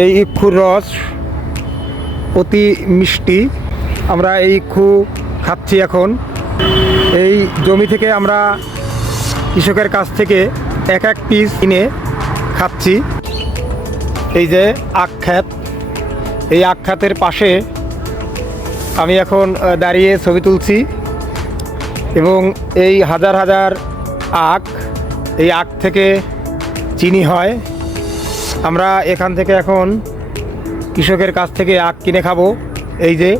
এই ইক্ষুর রস অতি মিষ্টি। আমরা এই ইক্ষু খাচ্ছি এখন। এই জমি থেকে আমরা কৃষকের কাছ থেকে এক এক পিস কিনে খাচ্ছি। এই যে আখ খ্যাত এই আখ খ্যাতের পাশে আমি এখন দাঁড়িয়ে ছবি তুলছি। এবং এই হাজার হাজার আখ, এই আখ থেকে চিনি হয়। আমরা এখান থেকে এখন কৃষকের কাছ থেকে আখ কিনে খাব। এই যে।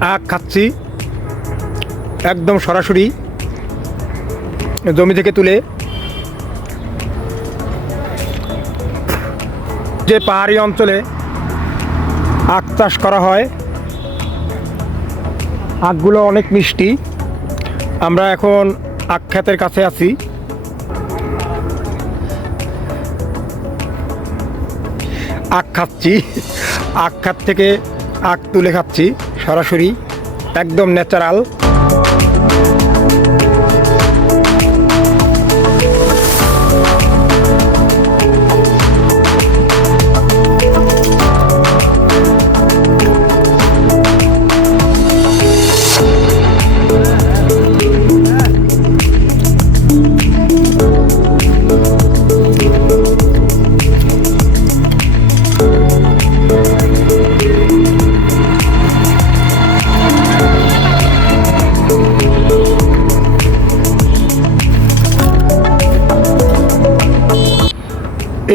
আখ খাচ্ছি। একদম সরাসরি জমি থেকে তুলে। যে পাহাড়ি অঞ্চলে আখ চাষ করা হয়। আখগুলো অনেক মিষ্টি। আমরা এখন আখ্যাতের কাছে আছি। আখ খাচ্ছি আখ খাত থেকে আখ তুলে খাচ্ছি, সরাসরি একদম ন্যাচারাল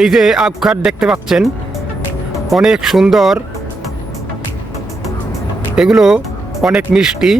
এই যে আবখাট দেখতে পাচ্ছেন অনেক সুন্দর। এগুলো অনেক মিষ্টি।